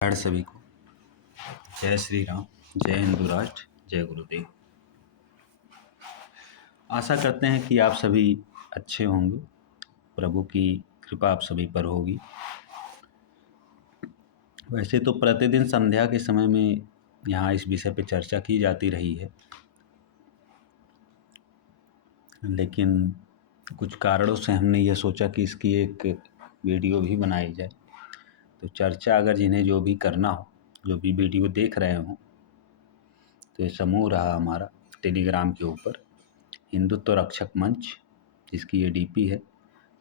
हर सभी को जय श्री राम, जय हिंदू राष्ट्र, जय गुरुदेव। आशा करते हैं कि आप सभी अच्छे होंगे। प्रभु की कृपा आप सभी पर होगी। वैसे तो प्रतिदिन संध्या के समय में यहाँ इस विषय पर चर्चा की जाती रही है, लेकिन कुछ कारणों से हमने यह सोचा कि इसकी एक वीडियो भी बनाई जाए। तो चर्चा अगर जिन्हें जो भी करना हो, जो भी वीडियो देख रहे हों, तो ये समूह रहा हमारा टेलीग्राम के ऊपर हिंदुत्व रक्षक मंच, जिसकी ये डीपी है।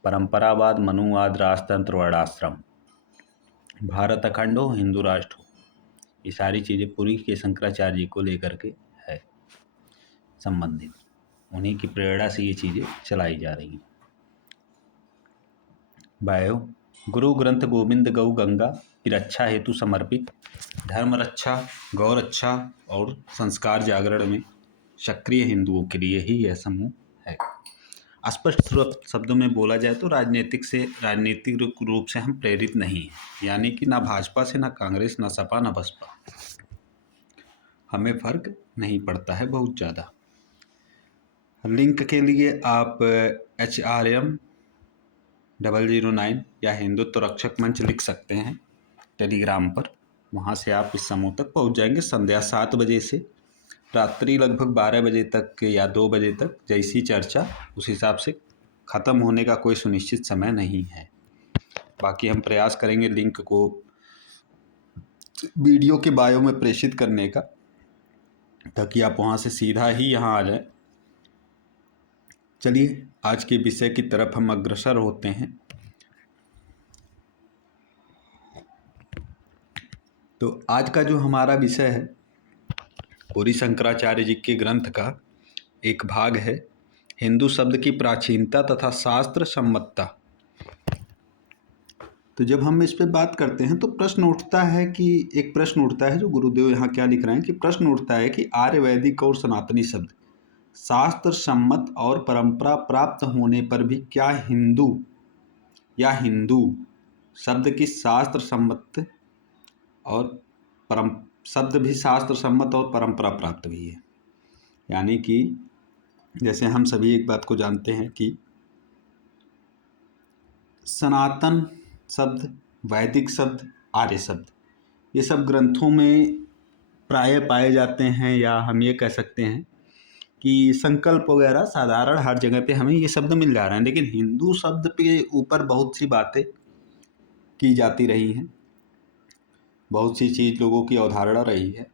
परंपरावाद, मनुवाद, राजतंत्र, वर्णाश्रम, भारत अखंड हो, हिंदू राष्ट्र हो, ये सारी चीज़ें पुरी के शंकराचार्य जी को लेकर के है संबंधित। उन्हीं की प्रेरणा से ये चीज़ें चलाई जा रही हैं। बायो गुरु ग्रंथ गोविंद गौ गंगा की रक्षा हेतु समर्पित, धर्म रक्षा, गौ रक्षा और संस्कार जागरण में सक्रिय हिंदुओं के लिए ही यह समूह है। स्पष्ट शब्दों में बोला जाए तो राजनीतिक रूप से हम प्रेरित नहीं हैं, यानी कि ना भाजपा से, ना कांग्रेस, ना सपा, ना बसपा। हमें फर्क नहीं पड़ता है बहुत ज़्यादा। लिंक के लिए आप HRM009 या हिंदुत्व रक्षक मंच लिख सकते हैं टेलीग्राम पर। वहाँ से आप इस समूह तक पहुँच जाएंगे। संध्या 7 बजे से रात्रि लगभग 12 बजे तक या 2 बजे तक, जैसी चर्चा उस हिसाब से ख़त्म होने का कोई सुनिश्चित समय नहीं है। बाकी हम प्रयास करेंगे लिंक को वीडियो के बायो में प्रेषित करने का, ताकि आप वहाँ से सीधा ही यहाँ आ जाए। चलिए आज के विषय की तरफ हम अग्रसर होते हैं। तो आज का जो हमारा विषय है गौरी शंकराचार्य जी के ग्रंथ का एक भाग है, हिंदू शब्द की प्राचीनता तथा शास्त्र सम्मतता। तो जब हम इस पे बात करते हैं तो प्रश्न उठता है जो गुरुदेव यहाँ क्या लिख रहे हैं कि प्रश्न उठता है कि आर्य, वैदिक और सनातनी शब्द शास्त्र सम्मत और परंपरा प्राप्त होने पर भी क्या हिंदू शब्द की शास्त्र सम्मत और शब्द भी शास्त्र सम्मत और परंपरा प्राप्त भी है। यानी कि जैसे हम सभी एक बात को जानते हैं कि सनातन शब्द, वैदिक शब्द, आर्य शब्द, ये सब ग्रंथों में प्राय पाए जाते हैं, या हम ये कह सकते हैं कि संकल्प वगैरह साधारण हर जगह पे हमें ये शब्द मिल जा रहे हैं। लेकिन हिंदू शब्द के ऊपर बहुत सी बातें की जाती रही हैं, बहुत सी चीज़ लोगों की अवधारणा रही है।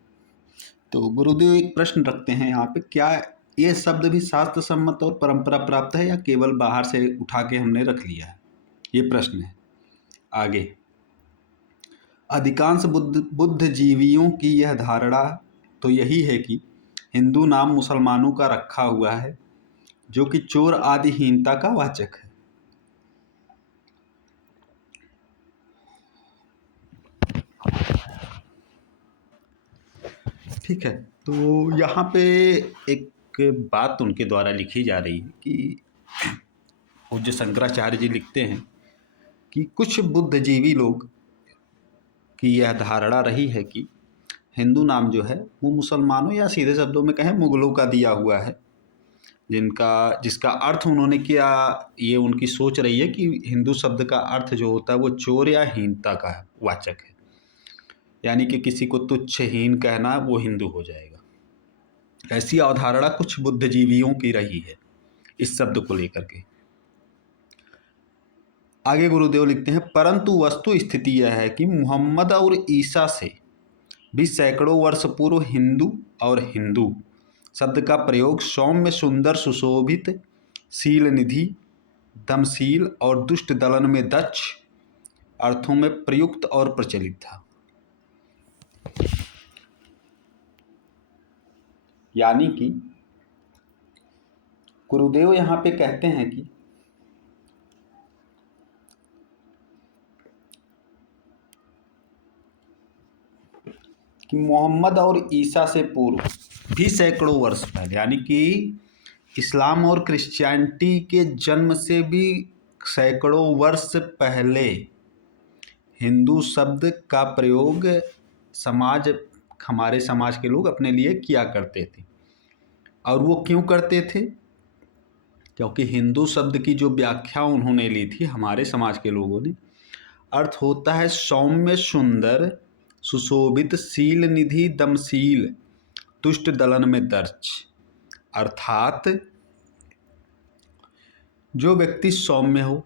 तो गुरुदेव एक प्रश्न रखते हैं यहाँ पे, क्या ये शब्द भी शास्त्र सम्मत और परंपरा प्राप्त है या केवल बाहर से उठा के हमने रख लिया है? ये प्रश्न है। आगे, अधिकांश बुद्धिजीवियों की यह धारणा तो यही है कि हिंदू नाम मुसलमानों का रखा हुआ है, जो कि चोर आदि हीनता का वाचक है। ठीक है, तो यहाँ पे एक बात उनके द्वारा लिखी जा रही है कि पूज्य शंकराचार्य जी लिखते हैं कि कुछ बुद्धिजीवी लोग की यह धारणा रही है कि हिंदू नाम जो है वो मुसलमानों, या सीधे शब्दों में कहें मुगलों का दिया हुआ है, जिसका अर्थ उन्होंने किया, ये उनकी सोच रही है कि हिंदू शब्द का अर्थ जो होता है वो चोर या हीनता का वाचक है। यानी कि किसी को तुच्छ हीन कहना वो हिंदू हो जाएगा। ऐसी अवधारणा कुछ बुद्धिजीवियों की रही है इस शब्द को लेकर के। आगे गुरुदेव लिखते हैं, परंतु वस्तु स्थिति यह है कि मोहम्मद और ईसा से भी सैकड़ों वर्ष पूर्व हिंदू और हिंदू शब्द का प्रयोग सौम्य, सुंदर, सुशोभित, शील निधि, दमशील और दुष्ट दलन में दक्ष अर्थों में प्रयुक्त और प्रचलित था। यानी कि गुरुदेव यहाँ पे कहते हैं कि मोहम्मद और ईसा से पूर्व भी सैकड़ों वर्ष पहले, यानी कि इस्लाम और क्रिश्चियनिटी के जन्म से भी सैकड़ों वर्ष पहले हिंदू शब्द का प्रयोग हमारे समाज के लोग अपने लिए किया करते थे। और वो क्यों करते थे? क्योंकि हिंदू शब्द की जो व्याख्या उन्होंने ली थी हमारे समाज के लोगों ने, अर्थ होता है सौम्य, सुंदर, सुशोभित, शील निधि, दमशील, तुष्ट दलन में दर्ज। अर्थात जो व्यक्ति सौम्य हो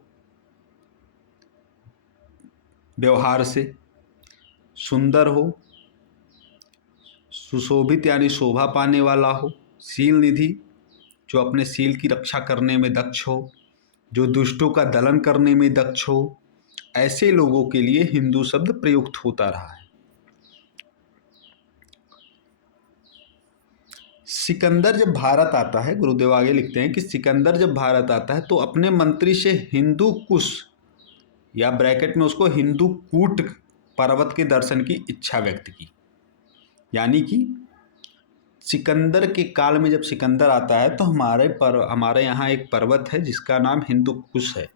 व्यवहार से, सुंदर हो, सुशोभित यानी शोभा पाने वाला हो, शील निधि जो अपने शील की रक्षा करने में दक्ष हो, जो दुष्टों का दलन करने में दक्ष हो, ऐसे लोगों के लिए हिंदू शब्द प्रयुक्त होता रहा है। सिकंदर जब भारत आता है, गुरुदेव आगे लिखते हैं कि सिकंदर जब भारत आता है तो अपने मंत्री से हिंदू कुश या ब्रैकेट में उसको हिंदू कूट पर्वत के दर्शन की इच्छा व्यक्त की। यानी कि सिकंदर के काल में जब सिकंदर आता है तो हमारे यहाँ एक पर्वत है जिसका नाम हिंदू कुश है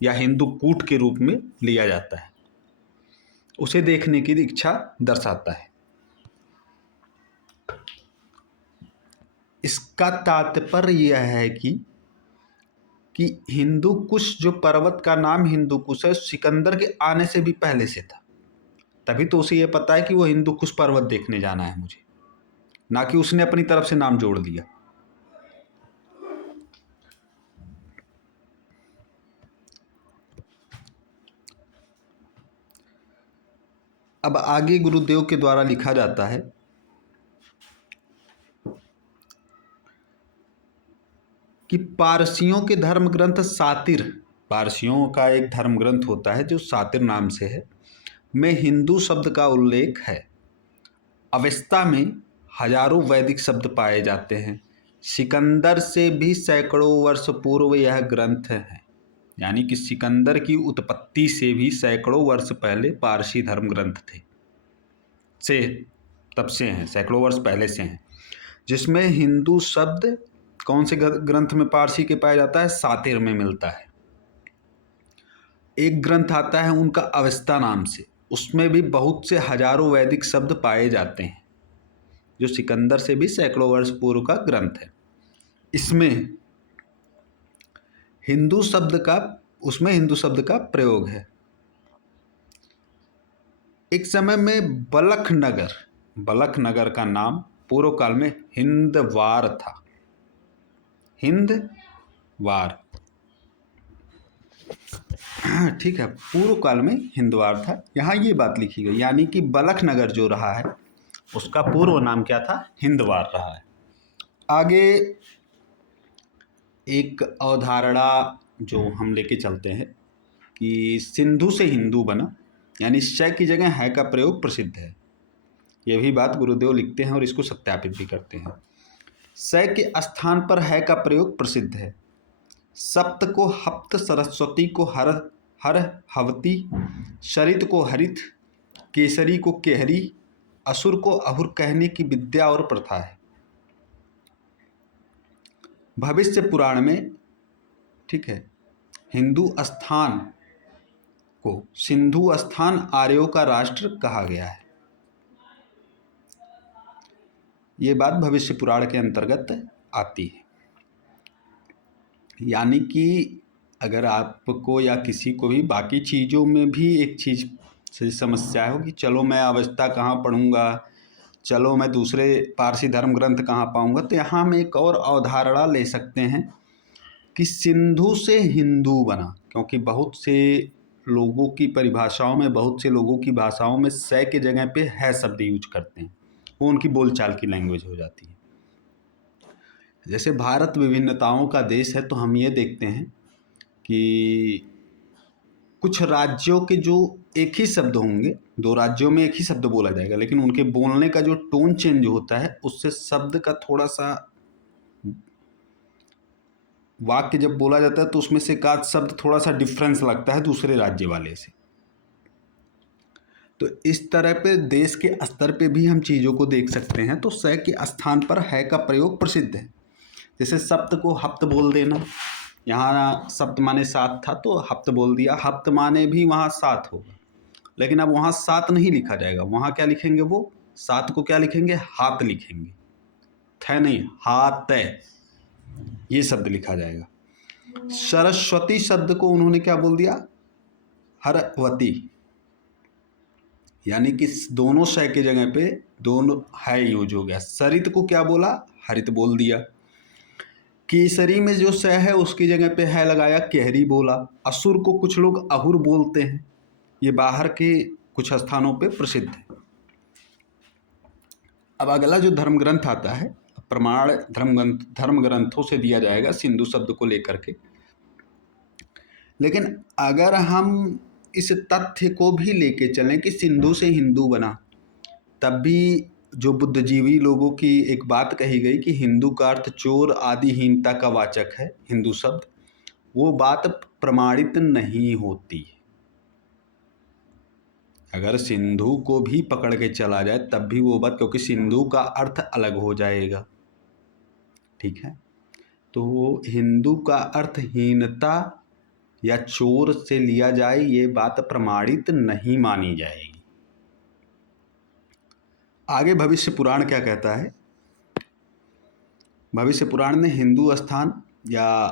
या हिंदू कूट के रूप में लिया जाता है, उसे देखने की इच्छा दर्शाता है। इसका तात्पर्य यह है कि हिंदू कुश जो पर्वत का नाम हिंदू कुश है सिकंदर के आने से भी पहले से था। तभी तो उसे ये पता है कि वो हिंदू कुश पर्वत देखने जाना है मुझे, ना कि उसने अपनी तरफ से नाम जोड़ दिया। अब आगे गुरुदेव के द्वारा लिखा जाता है कि पारसियों के धर्म ग्रंथ सातिर, पारसियों का एक धर्म ग्रंथ होता है जो सातिर नाम से है, में हिंदू शब्द का उल्लेख है। अवेस्ता में हजारों वैदिक शब्द पाए जाते हैं। सिकंदर से भी सैकड़ों वर्ष पूर्व यह ग्रंथ है। यानी कि सिकंदर की उत्पत्ति से भी सैकड़ों वर्ष पहले पारसी धर्म ग्रंथ थे, तब से हैं, सैकड़ों वर्ष पहले से हैं, जिसमें हिंदू शब्द कौन से ग्रंथ में पारसी के पाया जाता है? सातिर में मिलता है। एक ग्रंथ आता है उनका अवेस्ता नाम से, उसमें भी बहुत से हजारों वैदिक शब्द पाए जाते हैं, जो सिकंदर से भी सैकड़ों वर्ष पूर्व का ग्रंथ है। इसमें हिंदू शब्द का प्रयोग है। एक समय में बलख नगर का नाम पूर्व काल में हिंदवार था। हिंदवार, ठीक है, पूर्व काल में हिंदवार था। यहाँ ये बात लिखी गई, यानी कि बलख नगर जो रहा है उसका पूर्व नाम क्या था? हिंदवार रहा है। आगे एक अवधारणा जो हम लेके चलते हैं कि सिंधु से हिंदू बना, यानी श की जगह है का प्रयोग प्रसिद्ध है। ये भी बात गुरुदेव लिखते हैं और इसको सत्यापित भी करते हैं। स के स्थान पर है का प्रयोग प्रसिद्ध है। सप्त को हप्त, सरस्वती को हर हवती, शरित को हरित, केसरी को केहरी, असुर को अहुर कहने की विद्या और प्रथा है। भविष्य पुराण में, ठीक है, हिंदू स्थान को सिंधु स्थान आर्यों का राष्ट्र कहा गया है। ये बात भविष्य पुराण के अंतर्गत आती है। यानी कि अगर आपको या किसी को भी बाकी चीज़ों में भी एक चीज़ से समस्या हो कि चलो मैं अवस्था कहाँ पढ़ूंगा, चलो मैं दूसरे पारसी धर्म ग्रंथ कहाँ पाऊंगा, तो यहाँ हम एक और अवधारणा ले सकते हैं कि सिंधु से हिंदू बना, क्योंकि बहुत से लोगों की परिभाषाओं में, बहुत से लोगों की भाषाओं में स के जगह पे है शब्द यूज करते हैं, वो उनकी बोलचाल की लैंग्वेज हो जाती है। जैसे भारत विभिन्नताओं का देश है, तो हम ये देखते हैं कि कुछ राज्यों के जो एक ही शब्द होंगे, दो राज्यों में एक ही शब्द बोला जाएगा, लेकिन उनके बोलने का जो टोन चेंज होता है उससे शब्द का थोड़ा सा, वाक्य जब बोला जाता है तो उसमें से एक आध शब्द थोड़ा सा डिफरेंस लगता है दूसरे राज्य वाले से। तो इस तरह पे देश के स्तर पे भी हम चीज़ों को देख सकते हैं। तो स के स्थान पर है का प्रयोग प्रसिद्ध है। जैसे सप्त को हप्त बोल देना, यहाँ सप्त माने सात था तो हप्त बोल दिया, हप्त माने भी वहाँ सात होगा। लेकिन अब वहाँ सात नहीं लिखा जाएगा, वहाँ क्या लिखेंगे, वो सात को क्या लिखेंगे, हाथ लिखेंगे, थ नहीं, हाथ, ये शब्द लिखा जाएगा। सरस्वती शब्द को उन्होंने क्या बोल दिया, हरवती, यानी कि दोनों श की जगह पे दोनों है यूज हो गया। सरित को क्या बोला, हरित बोल दिया। केसरी में जो स है उसकी जगह पे है लगाया, केहरी बोला। असुर को कुछ लोग अहुर बोलते हैं, ये बाहर के कुछ स्थानों पे प्रसिद्ध है। अब अगला जो धर्म ग्रंथ आता है, प्रमाण धर्म ग्रंथों से दिया जाएगा सिंधु शब्द को लेकर के। लेकिन अगर हम इस तथ्य को भी लेके चलें कि सिंधु से हिंदू बना, तब भी जो बुद्धिजीवी लोगों की एक बात कही गई कि हिंदू का अर्थ चोर आदि हीनता का वाचक है हिंदू शब्द, वो बात प्रमाणित नहीं होती। अगर सिंधु को भी पकड़ के चला जाए तब भी वो बात, क्योंकि सिंधु का अर्थ अलग हो जाएगा, ठीक है। तो हिंदू का अर्थ हीनता या चोर से लिया जाए, ये बात प्रमाणित नहीं मानी जाएगी। आगे भविष्य पुराण क्या कहता है, भविष्य पुराण में हिंदू स्थान या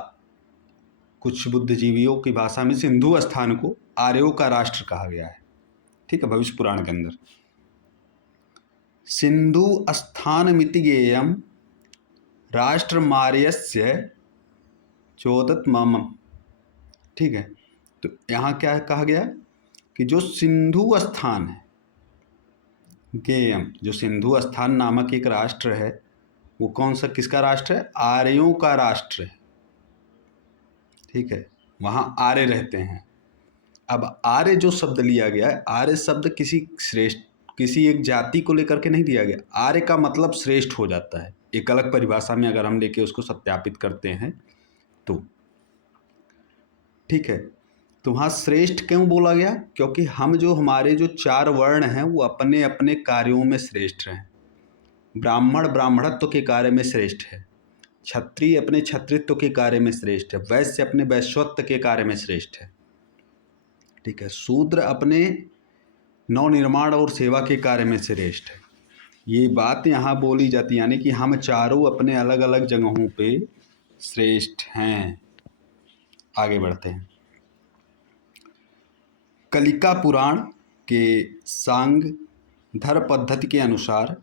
कुछ बुद्धिजीवियों की भाषा में सिंधु स्थान को आर्यों का राष्ट्र कहा गया है, ठीक है। भविष्य पुराण के अंदर सिंधु स्थान मिति गेयम राष्ट्र मार्यस्य चोदत मम, ठीक है। तो यहाँ क्या कहा गया कि जो सिंधु स्थान है, गेयम, जो सिंधु स्थान नामक एक राष्ट्र है, वो कौन सा किसका राष्ट्र है, आर्यों का राष्ट्र है, ठीक है। वहाँ आर्य रहते हैं। अब आर्य जो शब्द लिया गया है, आर्य शब्द किसी एक जाति को लेकर के नहीं दिया गया। आर्य का मतलब श्रेष्ठ हो जाता है, एक अलग परिभाषा में अगर हम लेके उसको सत्यापित करते हैं तो, ठीक है। तो वहाँ श्रेष्ठ क्यों बोला गया, क्योंकि हमारे जो चार वर्ण हैं वो अपने अपने कार्यों में श्रेष्ठ हैं। ब्राह्मण ब्राह्मणत्व के कार्य में श्रेष्ठ है, क्षत्रिय अपने क्षत्रित्व के कार्य में श्रेष्ठ है, वैश्य अपने वैश्यत्व के कार्य में श्रेष्ठ है, ठीक है। शूद्र अपने नवनिर्माण और सेवा के कार्य में श्रेष्ठ है। ये बात यहाँ बोली जाती है, यानी कि हम चारों अपने अलग अलग जगहों पे श्रेष्ठ हैं। आगे बढ़ते हैं। कलिका पुराण के सांग धर पद्धति के अनुसार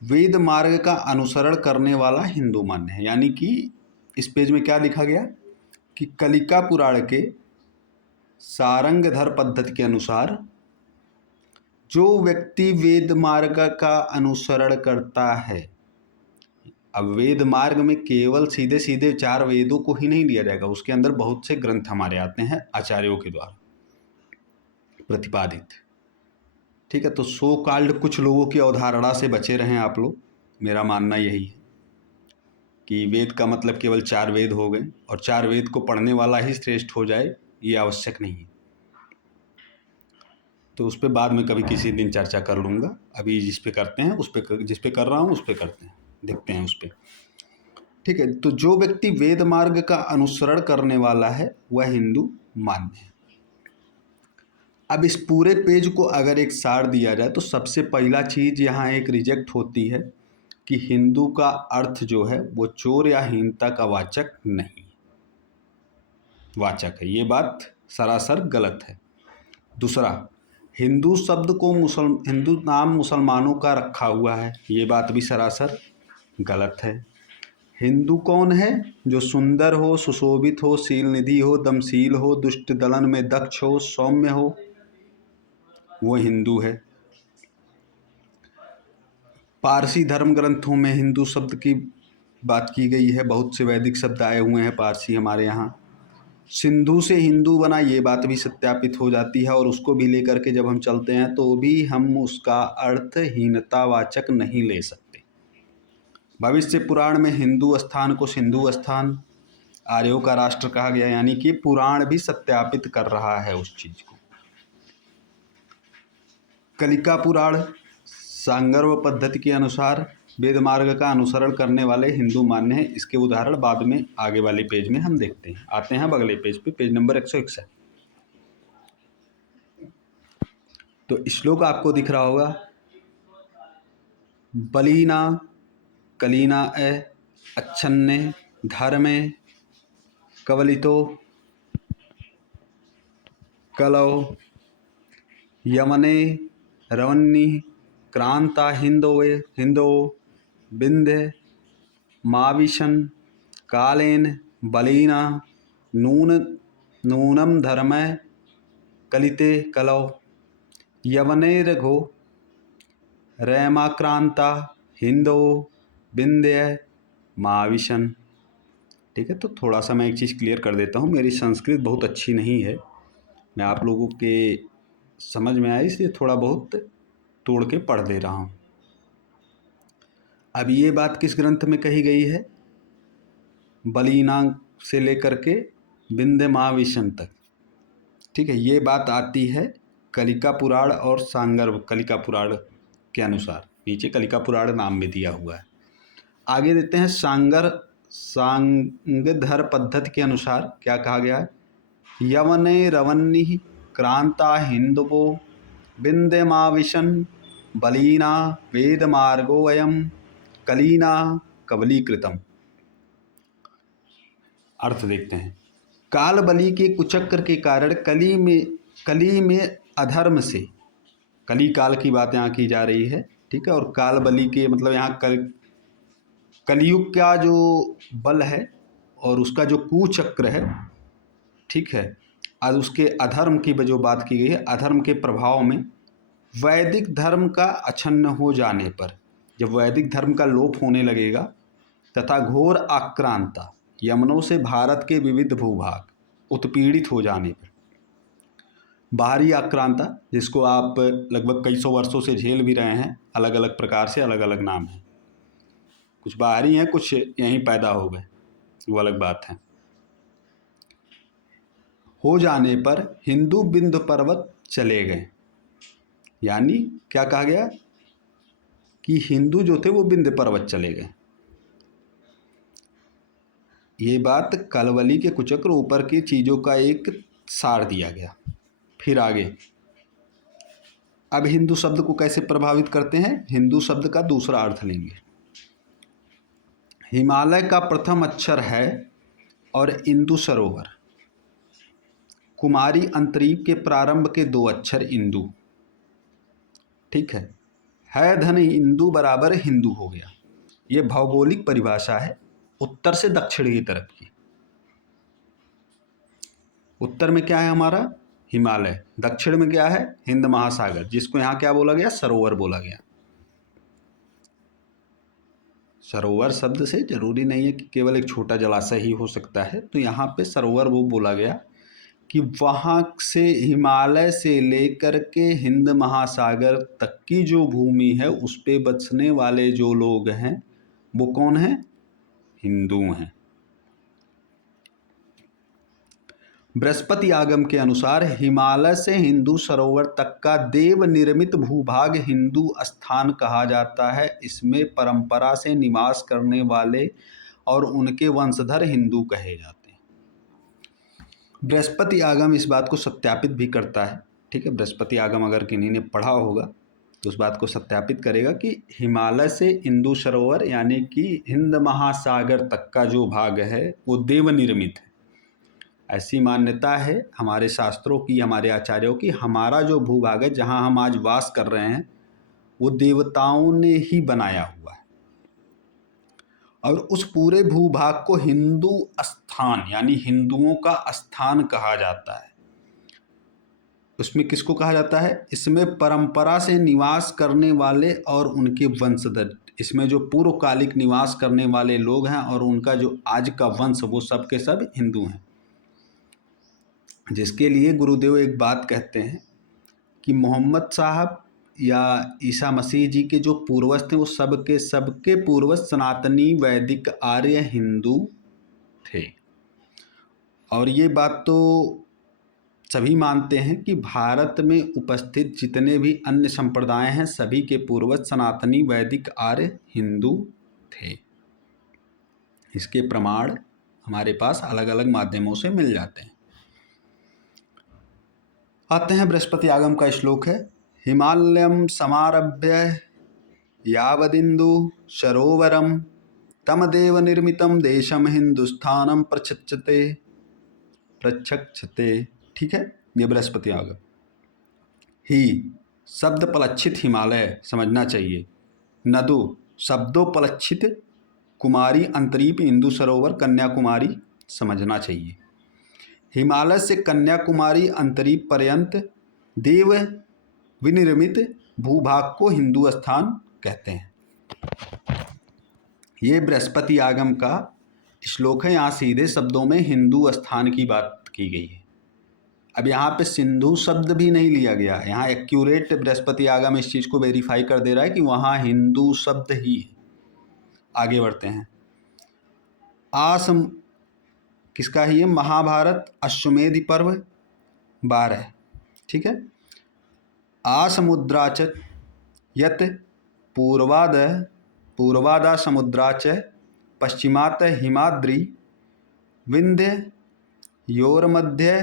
वेद मार्ग का अनुसरण करने वाला हिंदू मान्य है। यानी कि इस पेज में क्या लिखा गया कि कलिका पुराण के सारंगधर पद्धति के अनुसार जो व्यक्ति वेद मार्ग का अनुसरण करता है, अब वेद मार्ग में केवल सीधे सीधे चार वेदों को ही नहीं लिया जाएगा, उसके अंदर बहुत से ग्रंथ हमारे आते हैं आचार्यों के द्वारा प्रतिपादित, ठीक है। तो सो कॉल्ड कुछ लोगों की अवधारणा से बचे रहें आप लोग, मेरा मानना यही है कि वेद का मतलब केवल चार वेद हो गए और चार वेद को पढ़ने वाला ही श्रेष्ठ हो जाए, ये आवश्यक नहीं है। तो उस पर बाद में कभी किसी दिन चर्चा कर लूँगा। अभी जिस पे करते हैं उस पे, जिस पे कर रहा हूँ उस पे करते हैं, देखते हैं उस पे, ठीक है। तो जो व्यक्ति वेद मार्ग का अनुसरण करने वाला है वह हिंदू मान्य है। अब इस पूरे पेज को अगर एक सार दिया जाए तो सबसे पहला चीज यहाँ एक रिजेक्ट होती है कि हिंदू का अर्थ जो है वो चोर या हीनता का वाचक नहीं, वाचक है, ये बात सरासर गलत है। दूसरा, हिंदू शब्द को हिंदू नाम मुसलमानों का रखा हुआ है, ये बात भी सरासर गलत है। हिंदू कौन है, जो सुंदर हो, सुशोभित हो, शील निधि हो, दमशील हो, दुष्ट दलन में दक्ष हो, सौम्य हो, वो हिंदू है। पारसी धर्म ग्रंथों में हिंदू शब्द की बात की गई है, बहुत से वैदिक शब्द आए हुए हैं पारसी हमारे यहाँ। सिंधु से हिंदू बना, ये बात भी सत्यापित हो जाती है, और उसको भी लेकर के जब हम चलते हैं तो भी हम उसका अर्थ हीनतावाचक नहीं ले सकते। भविष्य पुराण में हिंदू स्थान को सिंधु स्थान, आर्यों का राष्ट्र कहा गया, यानी कि पुराण भी सत्यापित कर रहा है उस चीज को। कलिका पुराण सांगर्व पद्धति के अनुसार वेद मार्ग का अनुसरण करने वाले हिंदू मान्य हैं। इसके उदाहरण बाद में आगे वाले पेज में हम देखते हैं। आते हैं अगले पेज पे, पेज नंबर 161। तो श्लोक आपको दिख रहा होगा, बलीना कलीना अच्छन्ने धर्मे कवलितो कलौ यमने रवन्नी क्रांता हिंदो बिंदे माविशन कालेन बलीना नूनम धर्म कलिते कलौ यवने रघो रैमाक्रांता हिंदो बिंदे माविशन। ठीक है, तो थोड़ा सा मैं एक चीज़ क्लियर कर देता हूँ, मेरी संस्कृत बहुत अच्छी नहीं है, मैं आप लोगों के समझ में आए इसलिए थोड़ा बहुत तोड़ के पढ़ दे रहा हूँ। अब ये बात किस ग्रंथ में कही गई है? बलीनांग से लेकर के विंध्य महाविशन तक। ठीक है, ये बात आती है कलिका पुराण और सांगर कलिका पुराण के अनुसार, नीचे कलिका पुराण नाम में दिया हुआ है। आगे देते हैं सांगधर पद्धति के अनुसार क्या कहा गया है? यवने रवन्नि क्रांता हिंदवो विंध्यमाविशन बलीना वेद मार्गो अयम कलीना कबलीकृतम। अर्थ देखते हैं, काल बली के कुचक्र के कारण कली में अधर्म से, कली काल की बात यहाँ की जा रही है। ठीक है, और काल बली के मतलब यहाँ कलयुग का जो बल है और उसका जो कुचक्र है, ठीक है, आज उसके अधर्म की जो बात की गई है, अधर्म के प्रभाव में वैदिक धर्म का अछन्न हो जाने पर, जब वैदिक धर्म का लोप होने लगेगा, तथा घोर आक्रांता यमनों से भारत के विविध भूभाग उत्पीड़ित हो जाने पर, बाहरी आक्रांता जिसको आप लगभग कई सौ वर्षों से झेल भी रहे हैं, अलग अलग प्रकार से अलग अलग नाम है, कुछ बाहरी हैं कुछ यहीं पैदा हो गए, वो अलग बात है। हो जाने पर हिंदू बिंद पर्वत चले गए, यानी क्या कहा गया कि हिंदू जो थे वो बिंद पर्वत चले गए। ये बात कलवली के कुचक्र ऊपर की चीज़ों का एक सार दिया गया। फिर आगे, अब हिंदू शब्द को कैसे प्रभावित करते हैं? हिंदू शब्द का दूसरा अर्थ लेंगे। हिमालय का प्रथम अक्षर है और इंदु सरोवर, कुमारी अंतरीप के प्रारंभ के दो अक्षर इंदु। ठीक है धन इंदु बराबर हिंदू हो गया। ये भौगोलिक परिभाषा है उत्तर से दक्षिण की तरफ की। उत्तर में क्या है हमारा? हिमालय। दक्षिण में क्या है? हिंद महासागर, जिसको यहाँ क्या बोला गया? सरोवर बोला गया। सरोवर शब्द से जरूरी नहीं है कि केवल एक छोटा जलाशय ही हो सकता है, तो यहाँ पे सरोवर वो बोला गया कि वहाँ से हिमालय से लेकर के हिंद महासागर तक की जो भूमि है उस पे बसने वाले जो लोग हैं वो कौन हैं? हिंदू हैं। बृहस्पति आगम के अनुसार हिमालय से हिंदू सरोवर तक का देव निर्मित भूभाग हिंदू स्थान कहा जाता है। इसमें परंपरा से निवास करने वाले और उनके वंशधर हिंदू कहे जाते हैं। बृहस्पति आगम इस बात को सत्यापित भी करता है। ठीक है, बृहस्पति आगम अगर किन्हीं ने पढ़ा होगा तो उस बात को सत्यापित करेगा कि हिमालय से इंदु सरोवर यानी कि हिंद महासागर तक का जो भाग है वो देव निर्मित है। ऐसी मान्यता है हमारे शास्त्रों की, हमारे आचार्यों की। हमारा जो भूभाग है जहाँ हम आज वास कर रहे हैं वो देवताओं ने ही बनाया हुआ है, और उस पूरे भूभाग को हिंदू स्थान यानी हिंदुओं का स्थान कहा जाता है। उसमें किसको कहा जाता है? इसमें परंपरा से निवास करने वाले और उनके वंशधर, इसमें जो पूर्वकालिक निवास करने वाले लोग हैं और उनका जो आज का वंश, वो सब के सब हिंदू हैं। जिसके लिए गुरुदेव एक बात कहते हैं कि मोहम्मद साहब या ईसा मसीह जी के जो पूर्वज थे वो सबके पूर्वज सनातनी वैदिक आर्य हिंदू थे। और ये बात तो सभी मानते हैं कि भारत में उपस्थित जितने भी अन्य संप्रदाय हैं सभी के पूर्वज सनातनी वैदिक आर्य हिंदू थे। इसके प्रमाण हमारे पास अलग अलग माध्यमों से मिल जाते हैं। आते हैं बृहस्पति आगम का श्लोक है, हिमालयं समारभ्य यावदिन्दु सरोवरं तमदेव निर्मितं देशम हिंदुस्थानम प्रचक्षते। ठीक है, ये बृहस्पति आगम। ही शब्द पलक्षित हिमालय समझना चाहिए। नदु शब्दोपलक्षित कुमारी अंतरीप इंदु सरोवर कन्याकुमारी समझना चाहिए। हिमालय से कन्याकुमारी अंतरीप पर्यंत देव विनिर्मित भूभाग को हिंदू स्थान कहते हैं। ये बृहस्पति आगम का श्लोक है। यहाँ सीधे शब्दों में हिंदू स्थान की बात की गई है। अब यहाँ पे सिंधु शब्द भी नहीं लिया गया। यहाँ एक्यूरेट बृहस्पति आगम इस चीज़ को वेरीफाई कर दे रहा है कि वहाँ हिंदू शब्द ही है। आगे बढ़ते हैं। आसम किसका ही है? महाभारत अश्वमेध पर्व 12। ठीक है। आसमुद्राच यत पूर्वादा समुद्राच पश्चिमात हिमाद्रि विंध्य योर्मध्ये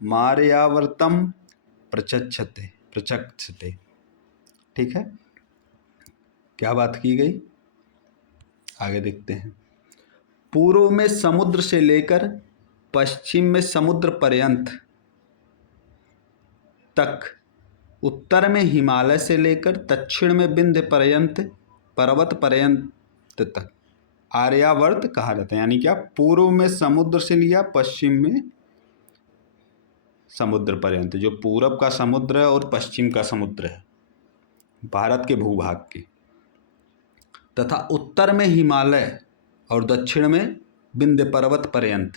मार्यावर्तम प्रचक्षते। ठीक है, क्या बात की गई, आगे देखते हैं। पूर्व में समुद्र से लेकर पश्चिम में समुद्र पर्यंत तक, उत्तर में हिमालय से लेकर दक्षिण में विंध्य पर्यंत पर्वत पर्यंत तक आर्यावर्त कहा जाता है। यानी क्या? पूर्व में समुद्र से लिया, पश्चिम में समुद्र पर्यंत, जो पूरब का समुद्र है और पश्चिम का समुद्र है भारत के भूभाग के, तथा उत्तर में हिमालय और दक्षिण में विंध्य पर्वत पर्यंत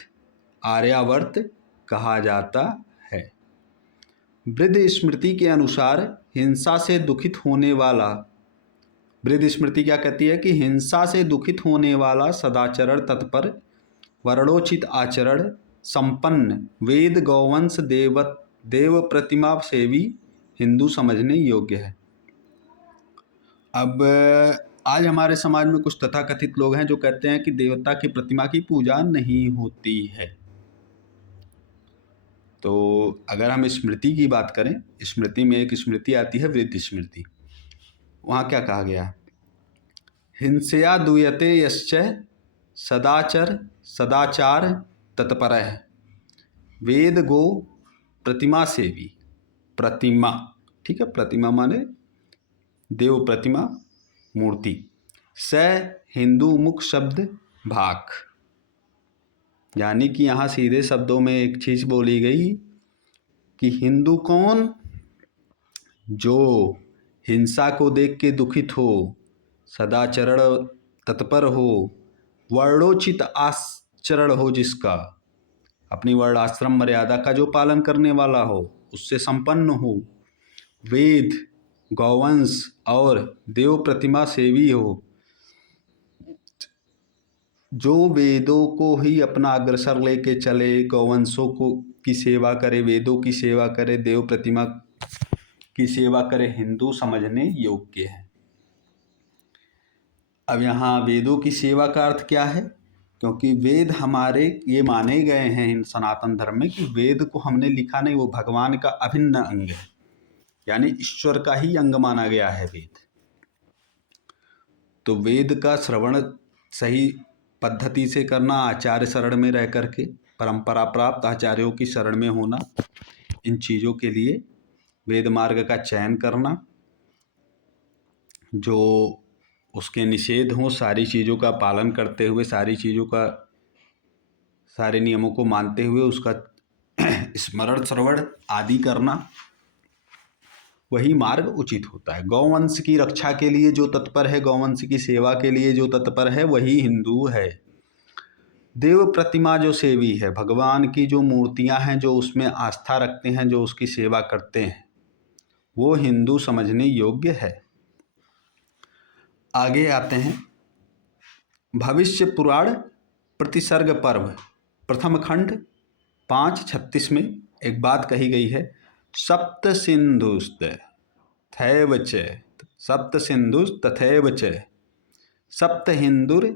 आर्यावर्त कहा जाता है। वृद्ध स्मृति के अनुसार हिंसा से दुखित होने वाला, वृद्ध स्मृति क्या कहती है कि हिंसा से दुखित होने वाला, सदाचरण तत्पर, वर्णोचित आचरण संपन्न, वेद गौवंश देव प्रतिमा सेवी हिंदू समझने योग्य है। अब आज हमारे समाज में कुछ तथाकथित लोग हैं जो कहते हैं कि देवता की प्रतिमा की पूजा नहीं होती है। तो अगर हम स्मृति की बात करें, स्मृति में एक स्मृति आती है वृद्ध स्मृति। वहाँ क्या कहा गया? हिंसया दूयते यश्च सदाचार तत्परः वेद गो प्रतिमा सेवी। प्रतिमा, ठीक है, प्रतिमा माने देव प्रतिमा, मूर्ति। स हिंदू मुख शब्द भाक। यानी कि यहाँ सीधे शब्दों में एक चीज़ बोली गई कि हिंदू कौन? जो हिंसा को देख के दुखित हो, सदाचरण तत्पर हो, वर्णोचित आचरण हो, जिसका अपनी वर्ण आश्रम मर्यादा का जो पालन करने वाला हो, उससे संपन्न हो, वेद गौवंश और देव प्रतिमा सेवी हो, जो वेदों को ही अपना अग्रसर लेके चले, गौवंशों को की सेवा करे, वेदों की सेवा करे, देव प्रतिमा की सेवा करे, हिंदू समझने योग्य है। अब यहाँ वेदों की सेवा का अर्थ क्या है? क्योंकि वेद हमारे ये माने गए हैं इन सनातन धर्म में कि वेद को हमने लिखा नहीं, वो भगवान का अभिन्न अंग है, यानी ईश्वर का ही अंग माना गया है वेद। तो वेद का श्रवण सही पद्धति से करना, आचार्य शरण में रह करके, परंपरा प्राप्त आचार्यों की शरण में होना, इन चीज़ों के लिए वेद मार्ग का चयन करना, जो उसके निषेध हों सारी चीज़ों का पालन करते हुए, सारी चीज़ों का, सारे नियमों को मानते हुए उसका स्मरण श्रवण आदि करना, वही मार्ग उचित होता है। गौवंश की रक्षा के लिए जो तत्पर है, गौवंश की सेवा के लिए जो तत्पर है, वही हिंदू है। देव प्रतिमा जो सेवी है, भगवान की जो मूर्तियां हैं, जो उसमें आस्था रखते हैं, जो उसकी सेवा करते हैं, वो हिंदू समझने योग्य है। आगे आते हैं। भविष्य पुराण प्रतिसर्ग पर्व प्रथम खंड 5:36 में एक बात कही गई है, सप्त सिंधुस्त थैव च, सप्त सिंधुस्त तथैव च सप्त हिंदुर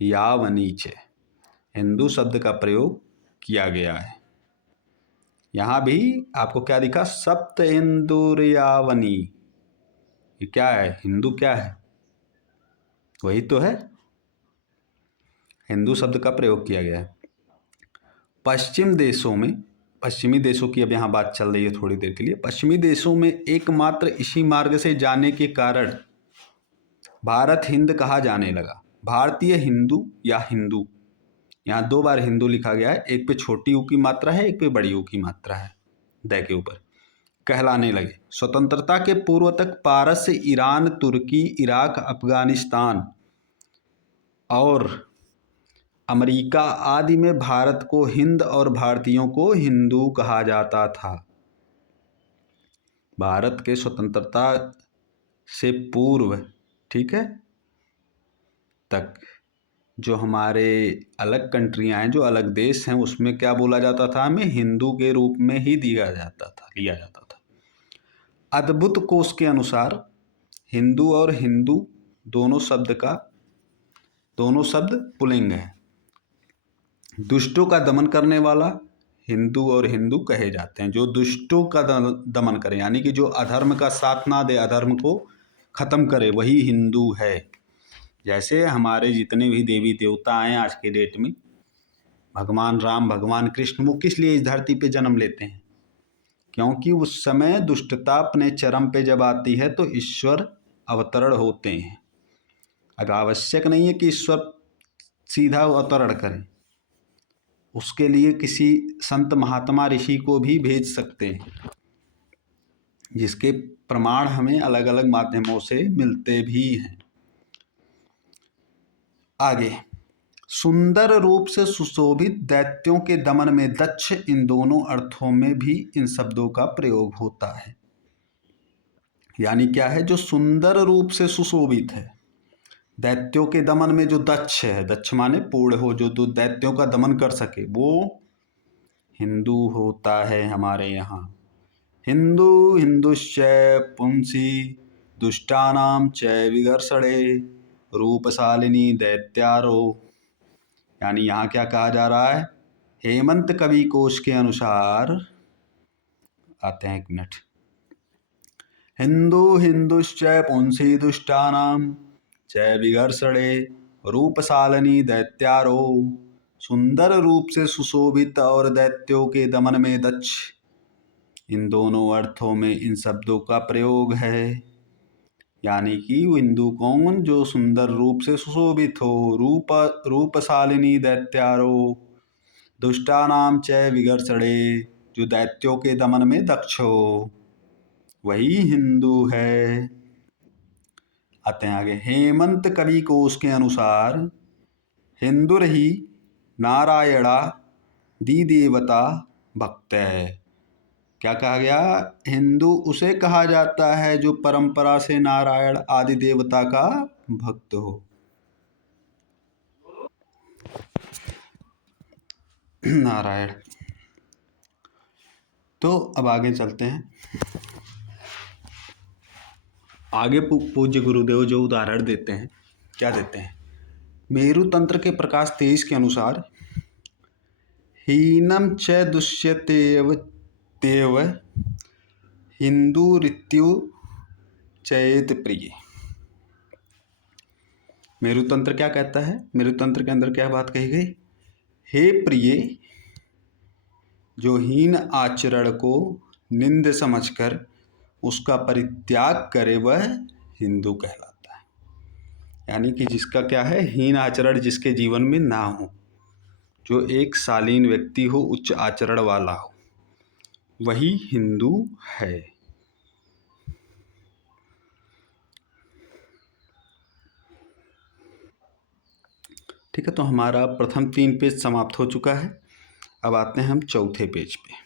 यावनी च। हिंदू शब्द का प्रयोग किया गया है। यहाँ भी आपको क्या दिखा, सप्त इंदुरियावनी। ये क्या है, हिंदू क्या है, वही तो है, हिंदू शब्द का प्रयोग किया गया है। पश्चिम देशों में, पश्चिमी देशों की अब यहाँ बात चल रही है थोड़ी देर के लिए। पश्चिमी देशों में एकमात्र इसी मार्ग से जाने के कारण भारत हिंद कहा जाने लगा। भारतीय हिंदू या हिंदू, यहाँ दो बार हिंदू लिखा गया है, एक पे छोटी ऊ की मात्रा है, एक पे बड़ी ऊ की मात्रा है द के ऊपर, कहलाने लगे। स्वतंत्रता के पूर्व तक पारस, ईरान, तुर्की, इराक, अफगानिस्तान और अमेरिका आदि में भारत को हिंद और भारतीयों को हिंदू कहा जाता था। भारत के स्वतंत्रता से पूर्व, ठीक है, तक जो हमारे अलग कंट्रियां हैं, जो अलग देश हैं, उसमें क्या बोला जाता था, हमें हिंदू के रूप में ही दिया जाता था, लिया जाता था। अद्भुत कोश के अनुसार हिंदू और हिंदू दोनों शब्द पुल्लिंग है। दुष्टों का दमन करने वाला हिंदू और हिंदू कहे जाते हैं। जो दुष्टों का दमन करे, यानी कि जो अधर्म का साथ ना दे, अधर्म को खत्म करे, वही हिंदू है। जैसे हमारे जितने भी देवी देवता हैं आज के डेट में, भगवान राम, भगवान कृष्ण, वो किस लिए इस धरती पे जन्म लेते हैं, क्योंकि उस समय दुष्टता अपने चरम पे जब आती है तो ईश्वर अवतरण होते हैं। अब आवश्यक नहीं है कि ईश्वर सीधा अवतरण करें, उसके लिए किसी संत महात्मा ऋषि को भी भेज सकते हैं, जिसके प्रमाण हमें अलग अलग माध्यमों से मिलते भी हैं। आगे, सुंदर रूप से सुशोभित, दैत्यों के दमन में दक्ष, इन दोनों अर्थों में भी इन शब्दों का प्रयोग होता है। यानी क्या है, जो सुंदर रूप से सुशोभित है, दैत्यों के दमन में जो दक्ष है, दक्ष माने पूर्ण हो, जो तो दैत्यों का दमन कर सके, वो हिंदू होता है हमारे यहाँ। हिंदू हिंदुश्च पुंसी दुष्टानाम च विगर्षणे रूपशालिनी दैत्यारो। यानी यहाँ क्या कहा जा रहा है, हेमंत कवि कोश के अनुसार, आते हैं एक मिनट, हिंदू हिंदुश्च पुंसी दुष्टानाम च विगर्षणे रूपशालिनी दैत्यारो। सुंदर रूप से सुशोभित और दैत्यों के दमन में दक्ष, इन दोनों अर्थों में इन शब्दों का प्रयोग है। यानी कि हिंदू कौन, जो सुंदर रूप से सुशोभित हो, रूपशालिनी दैत्यारो, दुष्टानाम च विगर्षणे, जो दैत्यों के दमन में दक्ष हो, वही हिंदू है। आते हैं आगे, हेमंत कवि कोश के अनुसार हिंदुर्हि नारायणा दिदेवता भक्त है। क्या कहा गया, हिंदू उसे कहा जाता है जो परंपरा से नारायण आदि देवता का भक्त हो। नारायण। तो अब आगे चलते हैं। आगे पूज्य गुरुदेव जो उदाहरण देते हैं, क्या देते हैं, मेरु तंत्र के प्रकाश 23 के अनुसार हीनम च दुष्यतेव तेव हिंदू ऋत्यु चैत प्रिय। मेरु तंत्र क्या कहता है, मेरु तंत्र के अंदर क्या बात कही गई, हे प्रिय, जो हीन आचरण को निंद समझकर उसका परित्याग करे वह हिंदू कहलाता है। यानी कि जिसका क्या है, हीन आचरण जिसके जीवन में ना हो, जो एक शालीन व्यक्ति हो, उच्च आचरण वाला हो, वही हिंदू है। ठीक है, तो हमारा प्रथम 3 पेज समाप्त हो चुका है। अब आते हैं हम चौथे पेज पे।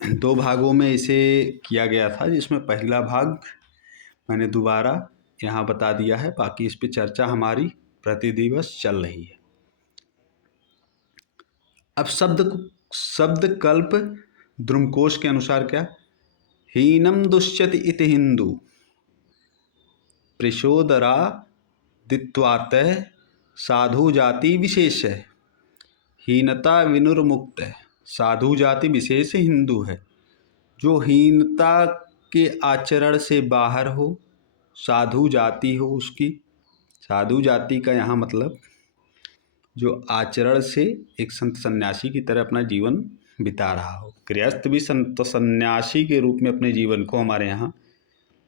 2 भागों में इसे किया गया था, जिसमें पहला भाग मैंने दोबारा यहाँ बता दिया है, बाकी इस पे चर्चा हमारी प्रतिदिवस चल रही है। अब शब्द कल्प द्रुमकोश के अनुसार क्या, हीनम दुष्यति इति हिंदू प्रचोदरा दित्वात साधु जाति विशेष है, हीनता विनुर्मुक्त साधु जाति विशेष हिंदू है। जो हीनता के आचरण से बाहर हो, साधु जाति हो उसकी। साधु जाति का यहाँ मतलब जो आचरण से एक संत सन्यासी की तरह अपना जीवन बिता रहा हो। गृहस्थ भी संत सन्यासी के रूप में अपने जीवन को हमारे यहाँ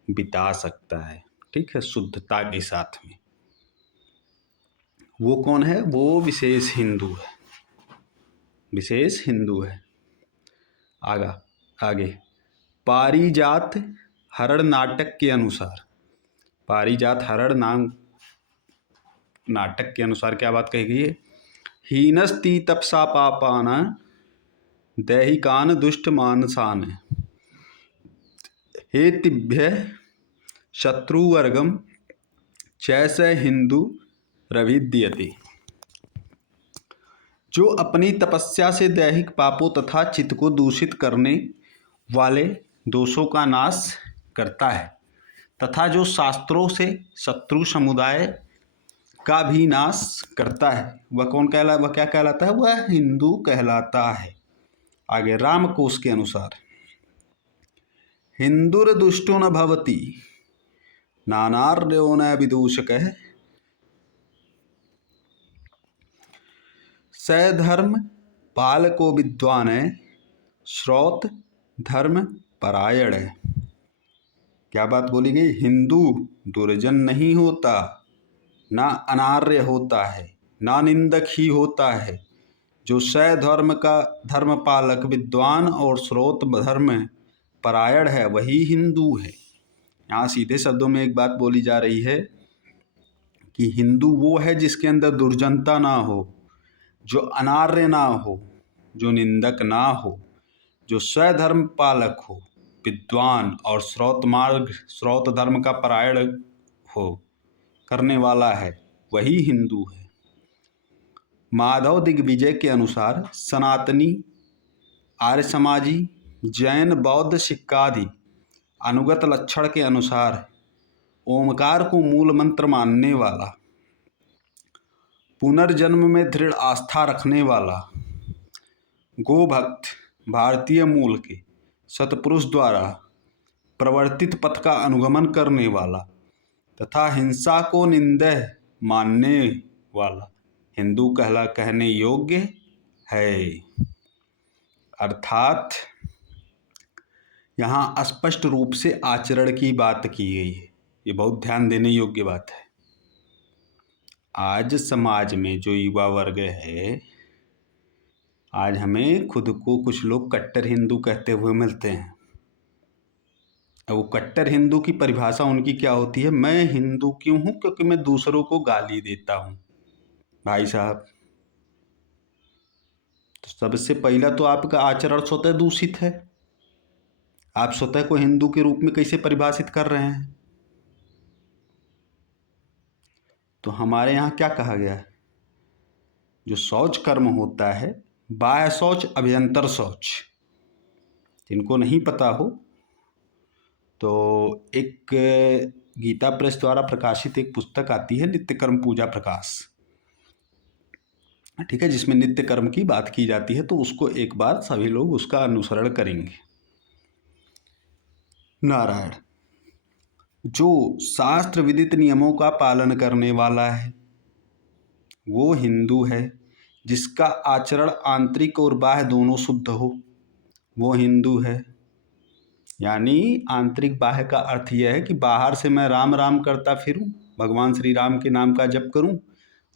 बिता सकता है, ठीक है, शुद्धता के साथ में। वो कौन है? वो विशेष हिंदू है, विशेष हिंदू है। आगे पारिजात हरण नाटक के अनुसार, पारिजात हरण नाटक के अनुसार क्या बात कही गई है? हीनस्ति तपसा पापान दैहिकान दुष्ट मानसान हेतिभ्य शत्रुवर्गम चैस हिंदू रविद्यते। जो अपनी तपस्या से दैहिक पापों तथा चित्त को दूषित करने वाले दोषों का नाश करता है तथा जो शास्त्रों से शत्रु समुदाय का भी नाश करता है, वह क्या कहलाता है? वह हिंदू कहलाता है। आगे रामकोश के अनुसार हिंदुर्दुष्टो न भवति नानार्यो न विदूषकः सधर्म पालको विद्वान श्रोत धर्म परायण है। क्या बात बोली गई? हिंदू दुर्जन नहीं होता, ना अनार्य होता है, ना निंदक ही होता है। जो सधर्म का धर्म पालक विद्वान और श्रोत धर्म परायण है वही हिंदू है। यहाँ सीधे शब्दों में एक बात बोली जा रही है कि हिंदू वो है जिसके अंदर दुर्जनता ना हो, जो अनार्य ना हो, जो निंदक ना हो, जो स्वधर्म पालक हो, विद्वान और श्रोत धर्म का परायण हो, करने वाला है, वही हिंदू है। माधव दिग्विजय के अनुसार सनातनी, आर्य समाजी, जैन, बौद्ध सिक्कादि अनुगत लक्षण के अनुसार ओमकार को मूल मंत्र मानने वाला, पुनर्जन्म में दृढ़ आस्था रखने वाला, गोभक्त, भारतीय मूल के सतपुरुष द्वारा प्रवर्तित पथ का अनुगमन करने वाला तथा हिंसा को निंदय मानने वाला हिंदू कहने योग्य है। अर्थात यहाँ स्पष्ट रूप से आचरण की बात की गई है। ये बहुत ध्यान देने योग्य बात है। आज समाज में जो युवा वर्ग है, आज हमें खुद को कुछ लोग कट्टर हिंदू कहते हुए मिलते हैं। अब वो कट्टर हिंदू की परिभाषा उनकी क्या होती है? मैं हिंदू क्यों हूँ? क्योंकि मैं दूसरों को गाली देता हूँ। भाई साहब, तो सबसे पहला तो आपका आचरण स्वतः दूषित है। आप स्वतः को हिंदू के रूप में कैसे परिभाषित कर रहे हैं? तो हमारे यहाँ क्या कहा गया है? जो शौच कर्म होता है, बाह्य शौच, अभ्यंतर शौच, जिनको नहीं पता हो तो एक गीता प्रेस द्वारा प्रकाशित एक पुस्तक आती है, नित्य कर्म पूजा प्रकाश, ठीक है, जिसमें नित्य कर्म की बात की जाती है। तो उसको एक बार सभी लोग उसका अनुसरण करेंगे। नारायण। जो शास्त्र विदित नियमों का पालन करने वाला है वो हिंदू है। जिसका आचरण आंतरिक और बाह्य दोनों शुद्ध हो वो हिंदू है। यानी आंतरिक बाह्य का अर्थ यह है कि बाहर से मैं राम राम करता फिरूं, भगवान श्री राम के नाम का जप करूं,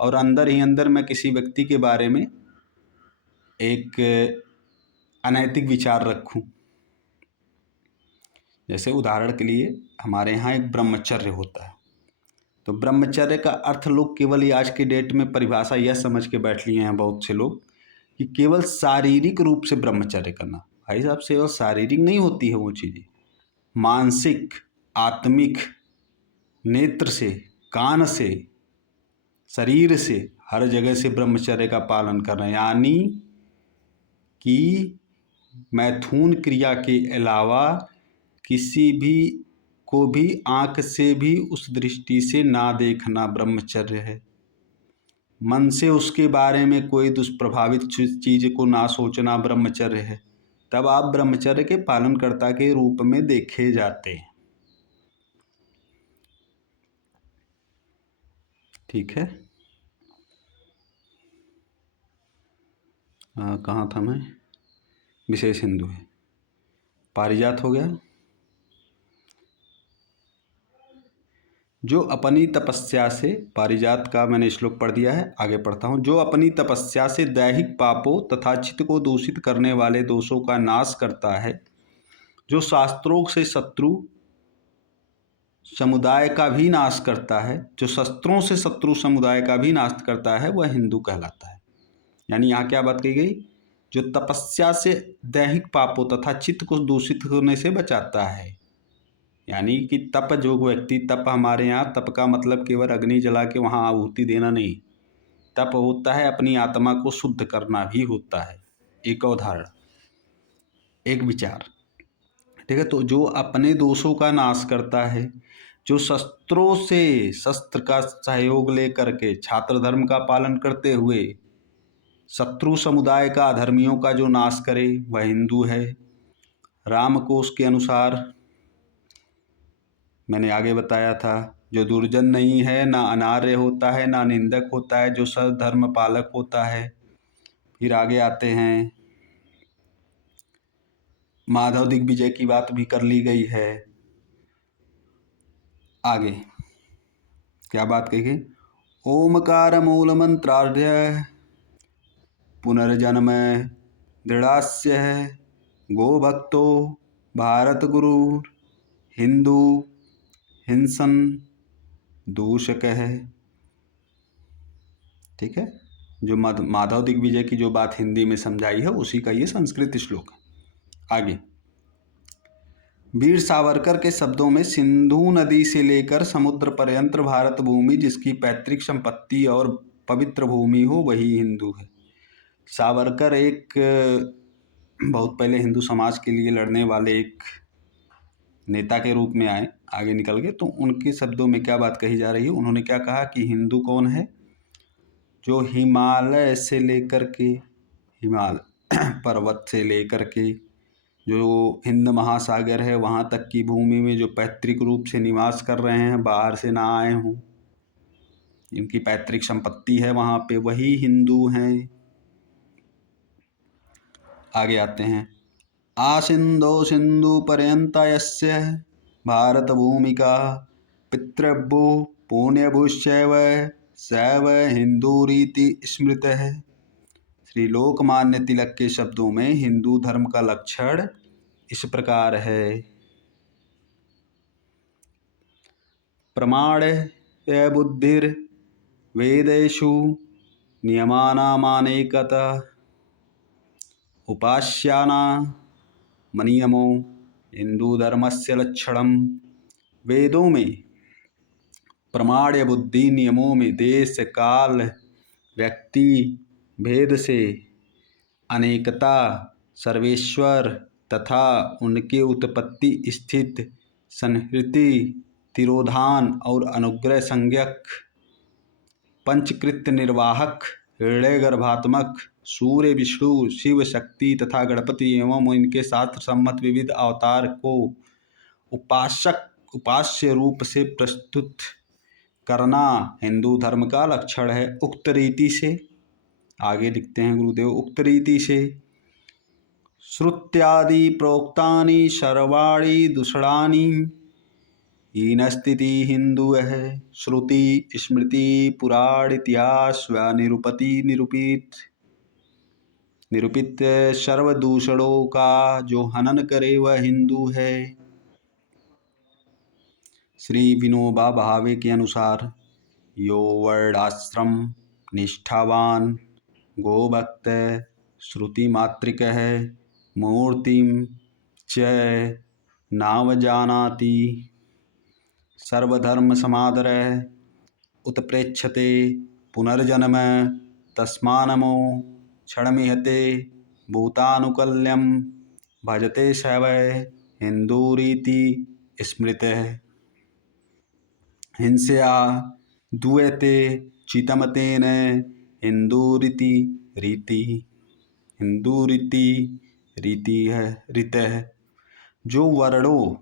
और अंदर ही अंदर मैं किसी व्यक्ति के बारे में एक अनैतिक विचार रखूं। जैसे उदाहरण के लिए हमारे यहाँ एक ब्रह्मचर्य होता है। तो ब्रह्मचर्य का अर्थ लोग केवल ये आज के डेट में परिभाषा यह समझ के बैठ लिए हैं बहुत से लोग कि केवल शारीरिक रूप से ब्रह्मचर्य करना। भाई साहब, केवल शारीरिक नहीं होती है वो चीज़ें, मानसिक, आत्मिक, नेत्र से, कान से, शरीर से, हर जगह से ब्रह्मचर्य का पालन करना। यानी कि मैथुन क्रिया के अलावा किसी भी को भी आँख से भी उस दृष्टि से ना देखना ब्रह्मचर्य है। मन से उसके बारे में कोई दुष्प्रभावित चीज को ना सोचना ब्रह्मचर्य है, तब आप ब्रह्मचर्य के पालनकर्ता के रूप में देखे जाते हैं। ठीक है। कहाँ था मैं? विशेष हिंदू है। पारिजात हो गया। जो अपनी तपस्या से, पारिजात का मैंने श्लोक पढ़ दिया है, आगे पढ़ता हूँ। जो अपनी तपस्या से दैहिक पापों तथा चित्त को दूषित करने वाले दोषों का नाश करता है, जो शास्त्रों से शत्रु समुदाय का भी नाश करता है, जो शस्त्रों से शत्रु समुदाय का भी नाश करता है, वह हिंदू कहलाता है। यानी यहाँ क्या बात कही गई? जो तपस्या से दैहिक पापों तथा चित्त को दूषित होने से बचाता है, यानी कि तप, जो व्यक्ति, तप हमारे यहाँ तप का मतलब केवल अग्नि जला के वहाँ आहुति देना नहीं, तप होता है अपनी आत्मा को शुद्ध करना भी होता है। एक उदाहरण, एक विचार, ठीक है। तो जो अपने दोषों का नाश करता है, जो शस्त्रों से, शस्त्र का सहयोग लेकर के छात्र धर्म का पालन करते हुए शत्रु समुदाय का, अधर्मियों का जो नाश करे, वह हिंदू है। रामकोश के अनुसार मैंने आगे बताया था, जो दुर्जन नहीं है, ना अनार्य होता है, ना निंदक होता है, जो सधर्म पालक होता है। फिर आगे आते हैं, माधव दिग्विजय की बात भी कर ली गई है। आगे क्या बात कही गई? ओमकार मूल मंत्रार्ध्य पुनर्जन्म दृढ़ास्य गोभक्तो भारत गुरु हिंदू हिंसन दूषक है। ठीक है। जो माधव दिग्विजय की जो बात हिंदी में समझाई है, उसी का ये संस्कृत श्लोक है। आगे, वीर सावरकर के शब्दों में सिंधु नदी से लेकर समुद्र पर्यंत भारत भूमि जिसकी पैतृक संपत्ति और पवित्र भूमि हो, वही हिंदू है। सावरकर एक बहुत पहले हिंदू समाज के लिए लड़ने वाले एक नेता के रूप में आए, आगे निकल गए। तो उनके शब्दों में क्या बात कही जा रही है? उन्होंने क्या कहा कि हिंदू कौन है? जो हिमालय से लेकर के, हिमालय पर्वत से लेकर के जो हिंद महासागर है वहाँ तक की भूमि में जो पैतृक रूप से निवास कर रहे हैं, बाहर से ना आए हों, इनकी पैतृक संपत्ति है वहाँ पे, वही हिंदू हैं। आगे आते हैं, आसिंदो सिंधु पर्यंता यस्य भारत भूमिका पितृभ्यो पुण्यभूश्चैव सैव हिंदूरीति स्मृत है। श्री लोकमान्य तिलक के शब्दों में हिंदू धर्म का लक्षण इस प्रकार है। प्रमाण बुद्धिर वेदेषु नियमानामानेकता उपास्याना मनियमो हिंदू धर्मस्य लक्षणम। वेदों में प्रमाण बुद्धि, नियमों में देश काल व्यक्ति भेद से अनेकता, सर्वेश्वर तथा उनके उत्पत्ति स्थित संहृति, तिरोधान और अनुग्रह संज्ञक, पंचकृत्य निर्वाहक, हृदय गर्भात्मक, सूर्य, विष्णु, शिव, शक्ति तथा गणपति एवं इनके शास्त्र सम्मत विविध अवतार को उपास्य रूप से प्रस्तुत करना हिंदू धर्म का लक्षण है। उक्त रीति से, आगे लिखते हैं गुरुदेव, उक्त रीति से श्रुत्यादि प्रोक्तानि सर्वाणि दूषणानि हीनस्थिति हिंदू है। श्रुति, स्मृति, पुराण, इतिहास व निरूपित सर्वदूषणों का जो हनन करे वह हिंदू है। श्री विनोबा भावे के अनुसार, यो वर्णाश्रम निष्ठावान गोभक्त श्रुति मात्रिक है मूर्तिम च नावजानाति सर्वधर्म समादर उत्प्रेक्षते पुनर्जन्म तस्मानमो क्षणमिहते भूतानुकल्यम भजते शैव हिंदूरीति स्मृत। हिंसया दुएते चितमतेन हिंदूरिति रीति। हिंदूरिति रीति है रीत है। जो वर्णों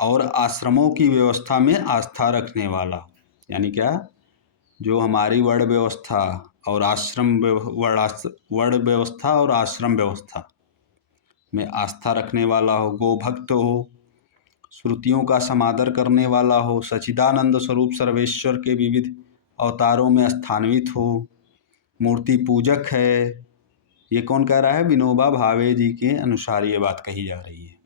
और आश्रमों की व्यवस्था में आस्था रखने वाला, यानी क्या, जो हमारी वर्ण व्यवस्था और वर्ण व्यवस्था और आश्रम व्यवस्था में आस्था रखने वाला हो, गोभक्त हो, श्रुतियों का समादर करने वाला हो, सच्चिदानंद स्वरूप सर्वेश्वर के विविध अवतारों में स्थान्वित हो, मूर्ति पूजक है। ये कौन कह रहा है? विनोबा भावे जी के अनुसार ये बात कही जा रही है।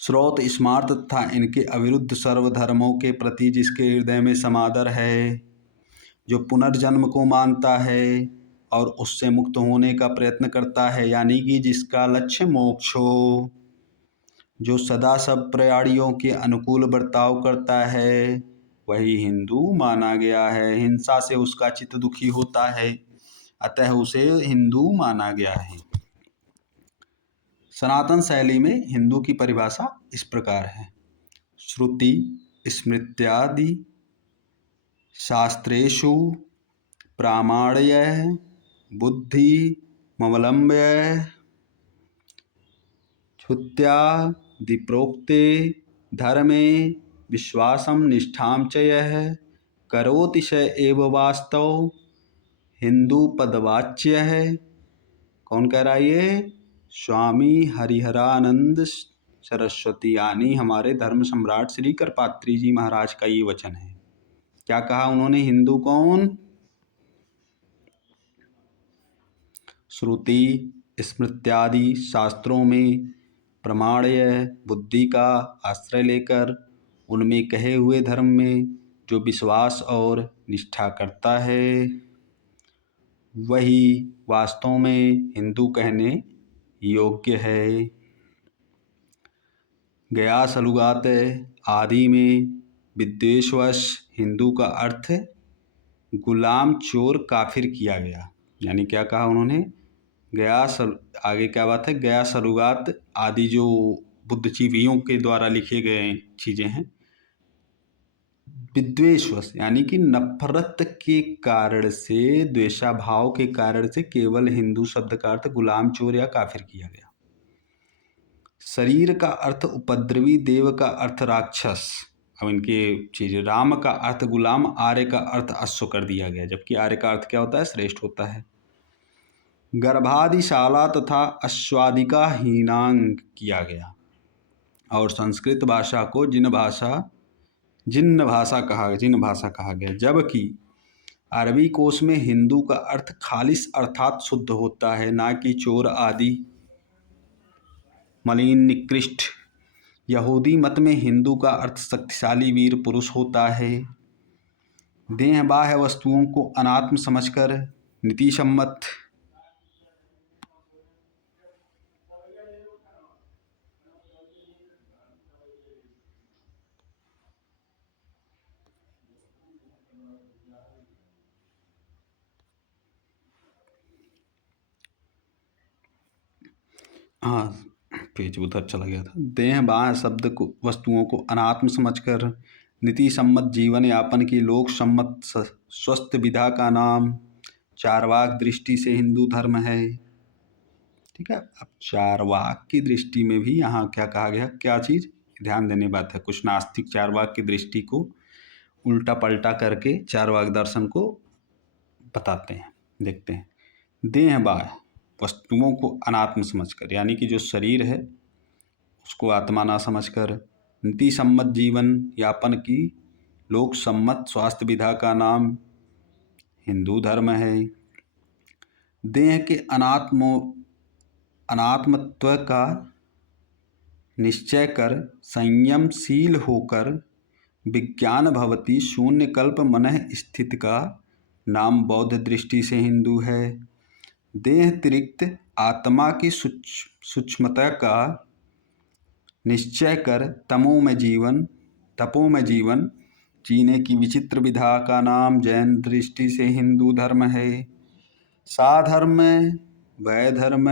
श्रोत स्मार्त तथा इनके अविरुद्ध सर्वधर्मों के प्रति जिसके हृदय में समादर है, जो पुनर्जन्म को मानता है और उससे मुक्त होने का प्रयत्न करता है, यानी कि जिसका लक्ष्य मोक्ष हो, जो सदा सब प्रयाणियों के अनुकूल बर्ताव करता है, वही हिंदू माना गया है। हिंसा से उसका चित्त दुखी होता है, अतः उसे हिंदू माना गया है। सनातन शैली में हिंदू की परिभाषा इस प्रकार है। श्रुति स्मृत्यादि शास्त्रेषु प्रामाण्य बुद्धि मवलंब्य छुत्यादिप्रोक्ते धर्मे विश्वासं निष्ठां च यः करोति स एव वास्तव हिंदू पदवाच्य है। कौन कह रहा है ये? स्वामी हरिहरानंद सरस्वती, यानी हमारे धर्म सम्राट श्री करपात्री जी महाराज का ये वचन है। क्या कहा उन्होंने? हिंदू कौन? श्रुति स्मृत्यादि शास्त्रों में प्रमाण्य बुद्धि का आश्रय लेकर उनमें कहे हुए धर्म में जो विश्वास और निष्ठा करता है, वही वास्तव में हिंदू कहने योग्य है। गया सलुगात आदि में विद्वेषवश हिंदू का अर्थ गुलाम चोर काफिर किया गया। यानी क्या कहा उन्होंने? आगे क्या बात है? गया सलुगात आदि जो बुद्धिजीवियों के द्वारा लिखे गए चीज़ें हैं, विद्वेषवश यानी कि नफरत के कारण से, द्वेषाभाव के कारण से केवल हिंदू शब्द का अर्थ गुलाम चोर या काफिर किया गया। शरीर का अर्थ उपद्रवी, देव का अर्थ राक्षस। अब इनके चीज, राम का अर्थ गुलाम, आर्य का अर्थ अश्व कर दिया गया, जबकि आर्य का अर्थ क्या होता है? श्रेष्ठ होता है। गर्भादिशाला तथा अश्वादिका हीनांग किया गया और संस्कृत भाषा को जिन भाषा कहा गया, जबकि अरबी कोश में हिंदू का अर्थ खालिस अर्थात शुद्ध होता है, ना कि चोर आदि मलिन निकृष्ट। यहूदी मत में हिंदू का अर्थ शक्तिशाली वीर पुरुष होता है। देह बाह्य वस्तुओं को अनात्म समझकर नीति सम्मत पेज उधर चला गया था। देह बाह्य शब्द को, वस्तुओं को अनात्म समझकर नीति सम्मत जीवन यापन की लोक सम्मत स्वस्थ विधा का नाम चारवाक दृष्टि से हिंदू धर्म है। ठीक है। अब चारवाक की दृष्टि में भी यहाँ क्या कहा गया? क्या चीज़ ध्यान देने बात है। कुछ नास्तिक चारवाक की दृष्टि को उल्टा पलटा करके चारवाक दर्शन को बताते हैं। देखते हैं। देह बाह्य वस्तुओं को अनात्म समझकर, यानी कि जो शरीर है उसको आत्मा ना समझकर, नीति सम्मत जीवन यापन की लोक सम्मत स्वास्थ्य विधा का नाम हिंदू धर्म है। देह के अनात्मत्व का निश्चय कर संयमशील होकर विज्ञान भवती शून्य कल्प मनः स्थित का नाम बौद्ध दृष्टि से हिंदू है। देह तिरिक्त आत्मा की सूक्ष्मता का निश्चय कर तपो में जीवन जीने की विचित्र विधा का नाम जैन दृष्टि से हिंदू धर्म है। साधर्म, वैधर्म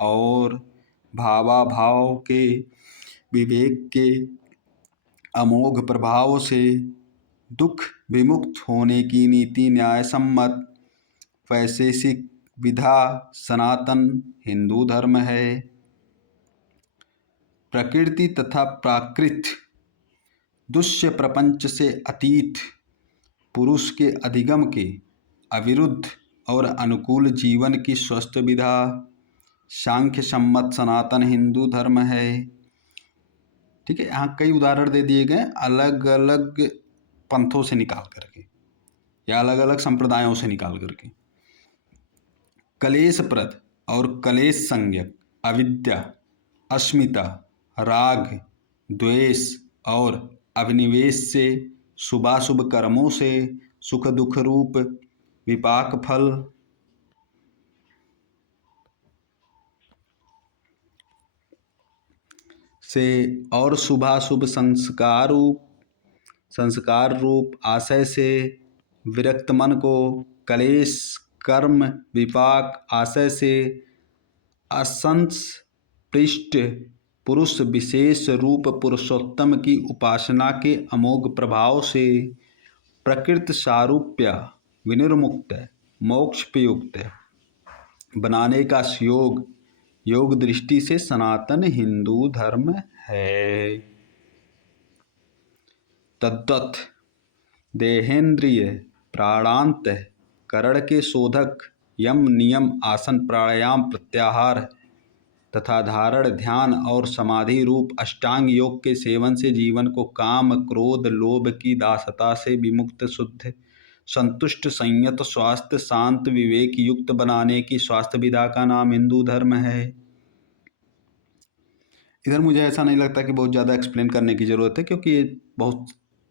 और भावाभाव के विवेक के अमोघ प्रभाव से दुख विमुक्त होने की नीति न्याय सम्मत वैशेषिक विधा सनातन हिंदू धर्म है। प्रकृति तथा प्राकृत दृश्य प्रपंच से अतीत पुरुष के अधिगम के अविरुद्ध और अनुकूल जीवन की स्वस्थ विधा सांख्य सम्मत सनातन हिंदू धर्म है। ठीक है, यहाँ कई उदाहरण दे दिए गए अलग अलग पंथों से निकाल करके या अलग अलग संप्रदायों से निकाल करके। कलेशप्रद और कलेश संज्ञक अविद्या, अस्मिता, राग, द्वेष और अभिनिवेश से, शुभाशुभ कर्मों से, सुख दुख रूप विपाक फल से और शुभाशुभ संस्कार रूप आशय से विरक्त मन को कलेश कर्म विपाक आशय से असंस्पृष्ट पुरुष विशेष रूप पुरुषोत्तम की उपासना के अमोघ प्रभाव से प्रकृत सारूप्य विनिर्मुक्त मोक्षप्रयुक्त बनाने का योग दृष्टि से सनातन हिंदू धर्म है। तद्वत् देहेंद्रिय प्राणांत करण के शोधक यम नियम आसन प्राणायाम प्रत्याहार तथा धारण ध्यान और समाधि रूप अष्टांग योग के सेवन से जीवन को काम क्रोध लोभ की दासता से विमुक्त शुद्ध संतुष्ट संयत स्वास्थ्य शांत विवेक युक्त बनाने की स्वास्थ्य विधा का नाम हिंदू धर्म है। इधर मुझे ऐसा नहीं लगता कि बहुत ज़्यादा एक्सप्लेन करने की ज़रूरत है, क्योंकि ये बहुत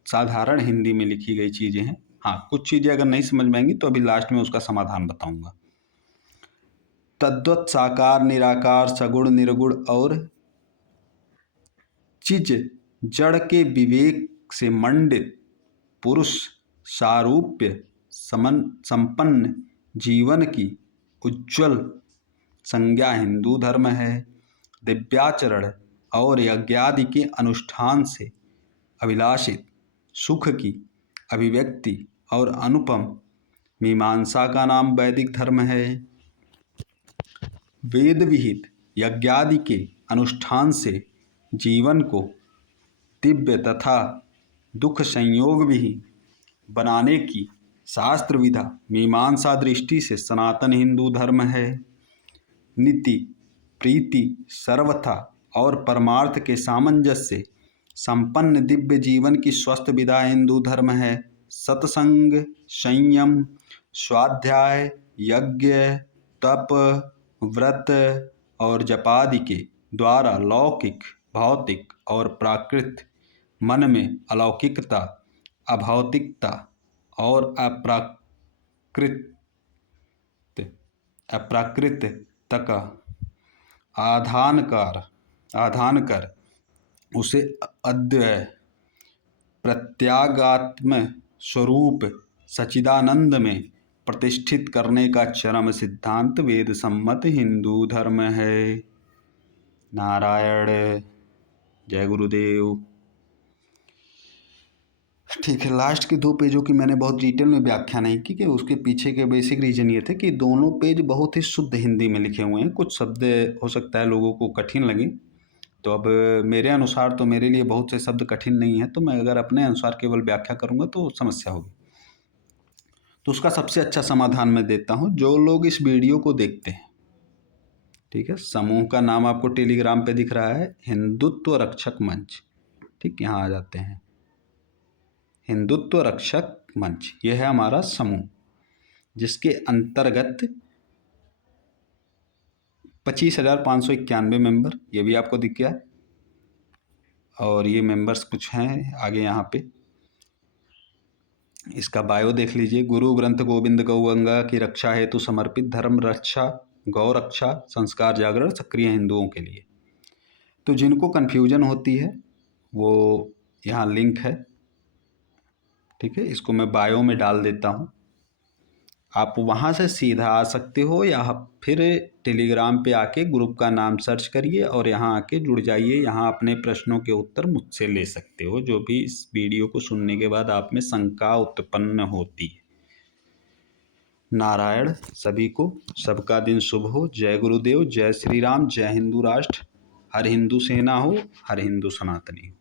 साधारण हिंदी में लिखी गई चीज़ें हैं। हाँ, कुछ चीज़ें अगर नहीं समझ में आएंगी तो अभी लास्ट में उसका समाधान बताऊंगा। तद्वत् साकार निराकार सगुण निर्गुण और चीज जड़ के विवेक से मंडित पुरुष सारूप्य संपन्न जीवन की उज्ज्वल संज्ञा हिंदू धर्म है। दिव्याचरण और यज्ञादि के अनुष्ठान से अभिलाषित सुख की अभिव्यक्ति और अनुपम मीमांसा का नाम वैदिक धर्म है। वेद विहित यज्ञादि के अनुष्ठान से जीवन को दिव्य तथा दुख संयोग विहीन बनाने की शास्त्र विधा मीमांसा दृष्टि से सनातन हिंदू धर्म है। नीति प्रीति सर्वथा और परमार्थ के सामंजस्य से संपन्न दिव्य जीवन की स्वस्थ विधा हिंदू धर्म है। सत्संग संयम स्वाध्याय यज्ञ तप व्रत और जपादि के द्वारा लौकिक भौतिक और प्राकृत मन में अलौकिकता अभौतिकता और अप्राकृत का आधान कर उसे अद्वय प्रत्यागात्म स्वरूप सच्चिदानंद में प्रतिष्ठित करने का चरम सिद्धांत वेद सम्मत हिंदू धर्म है। नारायण जय गुरुदेव। ठीक है, लास्ट के 2 पेजों की मैंने बहुत डिटेल में व्याख्या नहीं की कि उसके पीछे के बेसिक रीजन ये थे कि दोनों पेज बहुत ही शुद्ध हिंदी में लिखे हुए हैं। कुछ शब्द हो सकता है लोगों को कठिन लगे, तो अब मेरे अनुसार तो मेरे लिए बहुत से शब्द कठिन नहीं है, तो मैं अगर अपने अनुसार केवल व्याख्या करूँगा तो समस्या होगी। तो उसका सबसे अच्छा समाधान मैं देता हूँ। जो लोग इस वीडियो को देखते हैं, ठीक है, समूह का नाम आपको टेलीग्राम पे दिख रहा है, हिंदुत्व रक्षक मंच। ठीक, यहाँ आ जाते हैं, हिंदुत्व रक्षक मंच, यह है हमारा समूह, जिसके अंतर्गत 25,591 मेंबर, ये भी आपको दिख गया। और ये मेंबर्स कुछ हैं आगे यहाँ पे, इसका बायो देख लीजिए। गुरु ग्रंथ गोविंद गौ गंगा की रक्षा हेतु समर्पित धर्म रक्षा गौ रक्षा संस्कार जागरण सक्रिय हिंदुओं के लिए। तो जिनको कन्फ्यूजन होती है वो यहाँ लिंक है, ठीक है, इसको मैं बायो में डाल देता हूँ। आप वहाँ से सीधा आ सकते हो, या फिर टेलीग्राम पे आके ग्रुप का नाम सर्च करिए और यहाँ आके जुड़ जाइए। यहाँ अपने प्रश्नों के उत्तर मुझसे ले सकते हो, जो भी इस वीडियो को सुनने के बाद आप में शंका उत्पन्न होती है। नारायण सभी को, सबका दिन शुभ हो। जय गुरुदेव, जय श्री राम, जय हिंदू राष्ट्र। हर हिंदू सेना हो, हर हिंदू सनातनी हो।